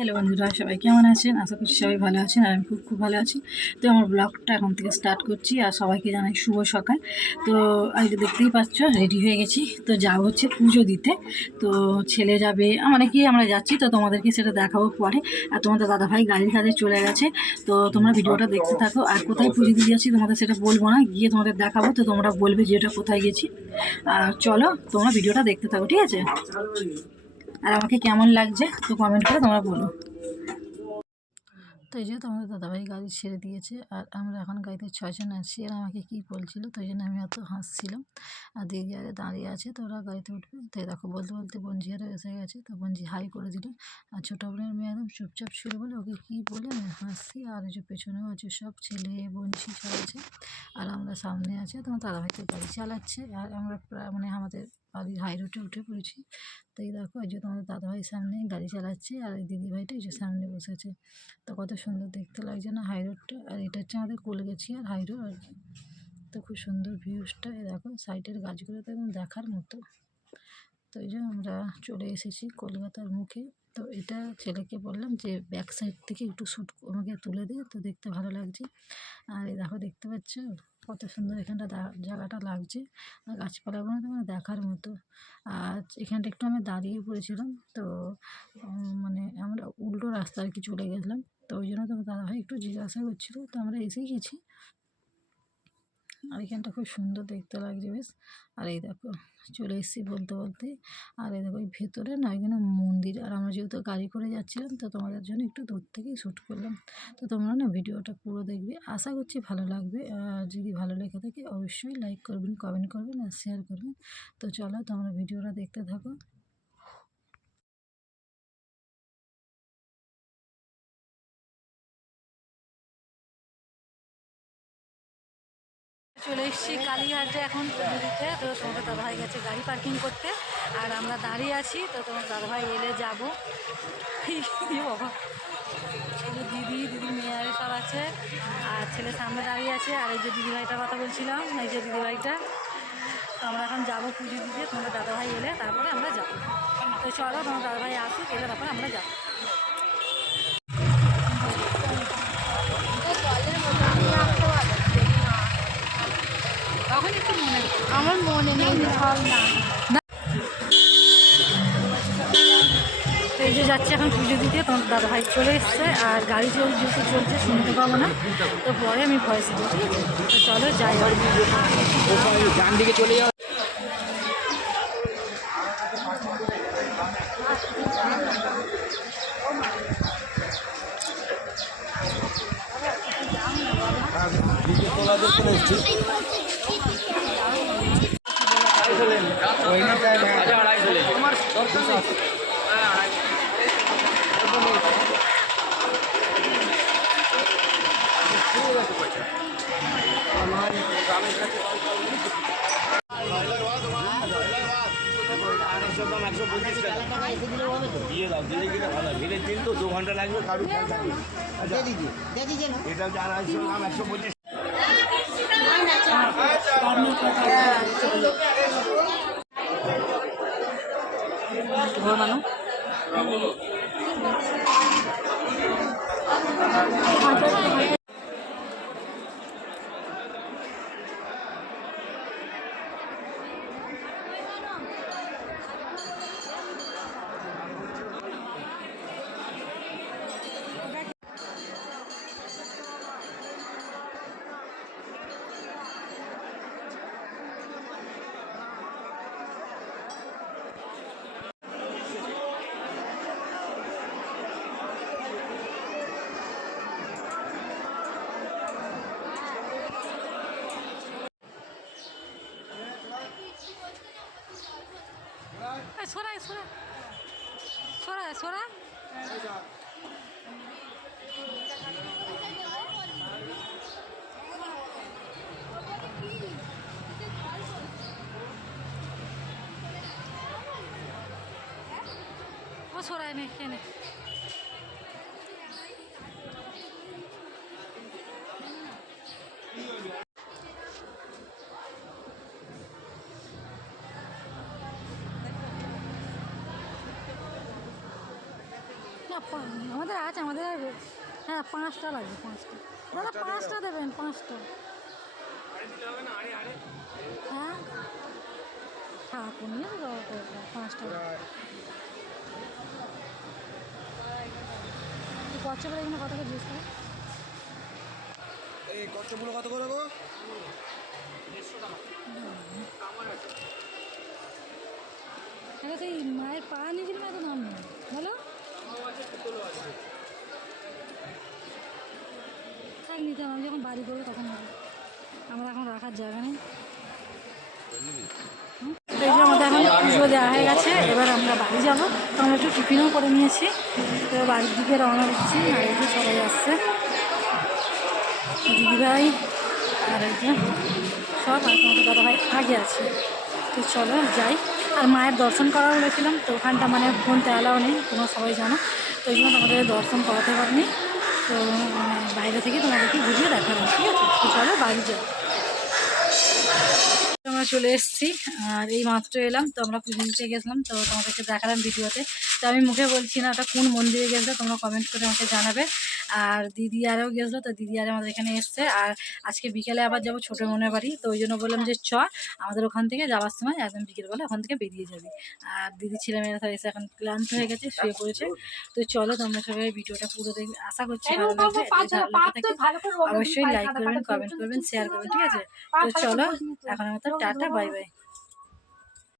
Hello বন্ধুরা, সবাই কেমন আছেন? আশা করছি সবাই ভালো আছেন আর আমি খুব ভালো আছি। তো আমার ব্লগটা এখন থেকে স্টার্ট করছি আর সবাইকে জানাই শুভ সকাল। তো আজকে দেখতেই পাচ্ছ রেডি হয়ে গেছি, তো যাবো হচ্ছে পুজো দিতে। তো ছেলে যাবে, অনেকেই আমরা যাচ্ছি, তো তোমাদেরকে সেটা দেখাবো পরে। আর তোমাদের দাদাভাই গাড়ির কাজে চলে গেছে, তো তোমরা ভিডিওটা দেখতে থাকো। আর কোথায় পুজো দিতে যাচ্ছি তোমাদের সেটা বলবো না, গিয়ে তোমাদের দেখাবো, তো তোমরা বলবে যে এটা কোথায় গেছি। আর চলো তোমরা ভিডিওটা দেখতে থাকো, ঠিক আছে? আর আমাকে কেমন লাগছে তো কমেন্ট করে তোমরা বলো। তো এই যে তোমাদের দাদাভাই গাড়ি ছেড়ে দিয়েছে আর আমরা এখন গাড়িতে 6 জন আছি। আর আমাকে কী বলছিল, তো এই জন্য আমি অত হাসছিলাম। আর দিদি আরে দাঁড়িয়ে আছে, তো ওরা গাড়িতে উঠবে। তাই দেখো বলতে বলতে বঞ্জি আরও এসে গেছে, তো বঞ্জি হাই করে দিল। আর ছোটো বোনের মেয়ে একদম চুপচাপ ছিল বলে ওকে কী বলে আমি হাসছি। আর এই যে পেছনেও আছে সব ছেলে বঞ্জি সব আছে, আর আমরা সামনে আছে। তোমার দাদাভাই তো গাড়ি চালাচ্ছে আর আমরা প্রায় আমাদের বাড়ির হাই রোডে উঠে পড়েছি। তো এই দেখো এই যে তোমাদের দাদাভাই সামনে গাড়ি চালাচ্ছে আর এই দিদিভাইটা এই যে সামনে বসেছে। তো কত সুন্দর দেখতে লাগছে না হাই রোডটা। আর এটা হচ্ছে আমাদের কোলগেছিয়ার হাই রোড আর কি। তো খুব সুন্দর ভিউজটা, দেখো সাইডের গাছগুলো তো একদম দেখার মতো। তো এই যে আমরা চলে এসেছি কলকাতার মুখে। তো এটা ছেলেকে বললাম যে ব্যাক সাইড থেকে একটু শ্যুট আমাকে তুলে দে, তো দেখতে ভালো লাগছে। আর এই দেখো দেখতে পাচ্ছ কত সুন্দর এখানটা জায়গাটা লাগছে। আর গাছপালাগুলো তো দেখার মতো। আর এখানটা একটু আমি দাঁড়িয়ে পড়েছিলাম, তো আমরা উল্টো রাস্তা আর কি চলে গেছিলাম। তো ওই জন্য তোমার দাদাভাই একটু জিজ্ঞাসা করছিলো, তো আমরা এসেই গেছি। আর এখানটা খুব সুন্দর দেখতে লাগছে বেশ। আর এই দেখো চলে এসেছি বলতে বলতে। আর এই দেখো এই ভেতরে না এখানে মন্দির। আর আমরা যেহেতু গাড়ি করে যাচ্ছিলাম, তো তোমাদের জন্য একটু দূর থেকেই শ্যুট করলাম। তো তোমরা না ভিডিওটা পুরো দেখবে, আশা করছি ভালো লাগবে। আর যদি ভালো লেগে থাকে অবশ্যই লাইক করবেন, কমেন্ট করবেন আর শেয়ার করবেন। তো চলো তোমরা ভিডিওটা দেখতে থাকো। চলে এসেছি কালীঘাটে এখন পুজো দিতে। তো তোমাদের দাদাভাই গেছে গাড়ি পার্কিং করতে আর আমরা দাঁড়িয়ে আছি। তো তোমার দাদাভাই এলে যাবো। বাবা, এই যে দিদির মেয়ে সব আছে আর ছেলে সামনে দাঁড়িয়ে আছে। আর এই যে দিদিভাইটার কথা বলছিলাম, এই যে দিদিভাইটা। তো আমরা এখন যাবো পুজো দিতে, তোমাদের দাদাভাই এলে তারপরে আমরা যাবো। তো চলো তোমার দাদাভাই আসুক, এলে তারপরে আমরা যাবো। তখন একটু আমার মনে নেই সব না। তো এই যে যাচ্ছে এখন পুজো দিতে, তোমার দাদাভাই চলে এসছে। আর গাড়ি যেহেতু চলছে শুনতে পাবো না, তো পরে আমি ভয়েস দিই, ঠিক আছে? তো চলো যাই। ডান দিকে চলে যাও। দিয়ে দাও, দিয়ে গেলে ভালো। ভিড়ের দিন তো 2 ঘন্টা লাগবে কারু। এটা হচ্ছে 250 গ্রাম 125। ঘুমানো সরা সরা সরা সরা। ও সরাই নে কেনে না আমাদের আছে, আমাদের হ্যাঁ 5টা লাগবে, 5টা দাদা, 5টা দেবেন, 5টা। হ্যাঁ ঠাকুর নিয়ে তো 5টা কচ্ছপের এখানে কত করে জিজ্ঞেস করে? এই কচ্ছপগুলো কত করে গো? হ্যাঁ সেই মায়ের পা নিয়েছিলাম, এত দাম নেই বলো। থাক, নিতে আমি যখন বাড়ি করবো তখন হবে, আমরা এখন রাখার জায়গা নেই। এই যে আমাদের এখন পুজো দেওয়া হয়ে গেছে, এবার আমরা বাড়ি যাবো। তো আমরা একটু টিফিনও করে নিয়েছি, তো বাড়ির দিকে রওনা দিচ্ছি। আর এই যে সবাই আসছে, দিদিভাই আর এই যে সব, আর তোমাদের দাদাভাই আগে আছে। তো চলো যাই। আর মায়ের দর্শন করাও বলেছিলাম, তো ওখানটা মানে ফোন তেলাও নেই, তোমরা সবাই জানো, তো এই জন্য তোমাদের দর্শন করাতে পারিনি। তো বাইরে থেকে তোমাদেরকে ঘুরিয়ে দেখালাম, ঠিক আছে? তো চলো বাড়ি যাই। আমরা চলে এসেছি, আর এই মাত্র এলাম। তো আমরা পুজো দিতে গেছিলাম, তো তোমাদেরকে দেখালাম ভিডিওতে। তো আমি মুখে বলছি না ওটা কোন মন্দিরে গেছিলো, তোমরা কমেন্ট করে আমাকে জানাবে। আর দিদি আরেও গেছিলো, তো দিদি আরে আমাদের এখানে এসছে। আর আজকে বিকেলে আবার যাবো ছোটো মনের বাড়ি, তো ওই জন্য বললাম যে আমাদের ওখান থেকে যাওয়ার সময় একদম বিকেলবেলা ওখান থেকে বেরিয়ে যাবে। আর দিদি ছেলেমেয়েরা সব এসে এখন ক্লান্ত হয়ে গেছে, শুয়ে পড়েছে। তো চলো তোমরা সবাই ভিডিওটা পুরো দেখবে, আশা করছি ভালো লাগবে। অবশ্যই লাইক করবেন, কমেন্ট করবেন, শেয়ার করবেন, ঠিক আছে? তো চলো এখন আমার টাটা, বাই বাই।